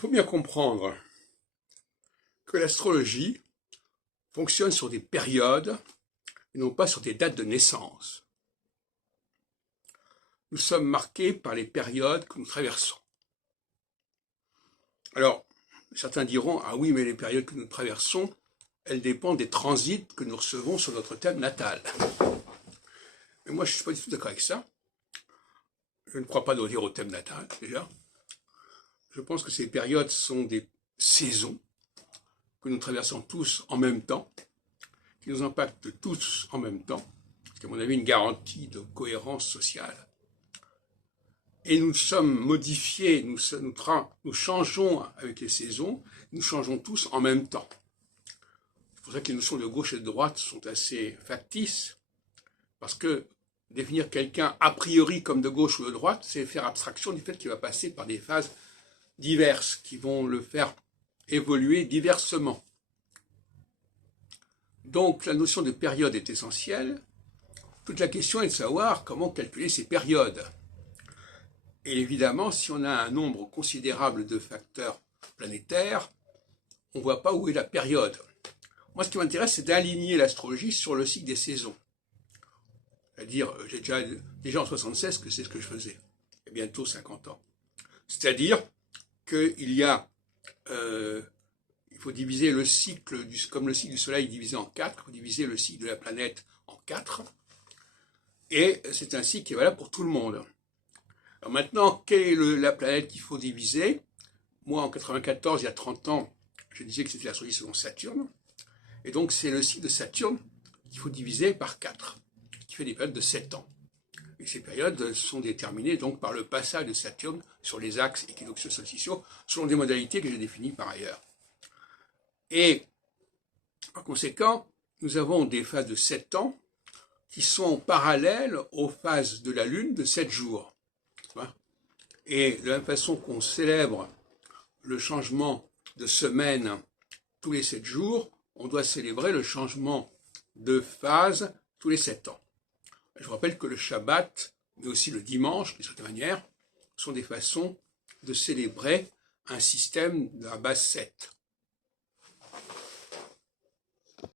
faut bien comprendre que l'astrologie fonctionne sur des périodes et non pas sur des dates de naissance. Nous sommes marqués par les périodes que nous traversons. Alors, certains diront, ah oui, mais les périodes que nous traversons, elles dépendent des transits que nous recevons sur notre thème natal. Mais moi, je ne suis pas du tout d'accord avec ça. Je ne crois pas dire au thème natal, déjà. Je pense que ces périodes sont des saisons que nous traversons tous en même temps, qui nous impactent tous en même temps, ce qui est à mon avis une garantie de cohérence sociale. Et nous sommes modifiés, nous changeons avec les saisons, nous changeons tous en même temps. C'est pour ça que les notions de gauche et de droite sont assez factices, parce que définir quelqu'un a priori comme de gauche ou de droite, c'est faire abstraction du fait qu'il va passer par des phases diverses, qui vont le faire évoluer diversement. Donc la notion de période est essentielle. Toute la question est de savoir comment calculer ces périodes. Et évidemment, si on a un nombre considérable de facteurs planétaires, on ne voit pas où est la période. Moi, ce qui m'intéresse, c'est d'aligner l'astrologie sur le cycle des saisons. C'est-à-dire, j'ai déjà en 76 que c'est ce que je faisais, il y a bientôt 50 ans. C'est-à-dire qu'il y a, il faut diviser le cycle, comme le cycle du Soleil divisé en 4, il faut diviser le cycle de la planète en 4, et c'est un cycle qui est valable pour tout le monde. Alors maintenant, quelle est la planète qu'il faut diviser? Moi, en 94, il y a 30 ans, je disais que c'était l'astrologie selon Saturne, et donc c'est le cycle de Saturne qu'il faut diviser par 4, qui fait des périodes de 7 ans. Et ces périodes sont déterminées donc par le passage de Saturne sur les axes équinoxiaux solsticiaux, selon des modalités que j'ai définies par ailleurs. Et par conséquent, nous avons des phases de 7 ans qui sont parallèles aux phases de la Lune de 7 jours. Et de la même façon qu'on célèbre le changement de semaine tous les 7 jours, on doit célébrer le changement de phase tous les 7 ans. Je vous rappelle que le Shabbat, mais aussi le dimanche, d'une certaine manière, sont des façons de célébrer un système de la base 7.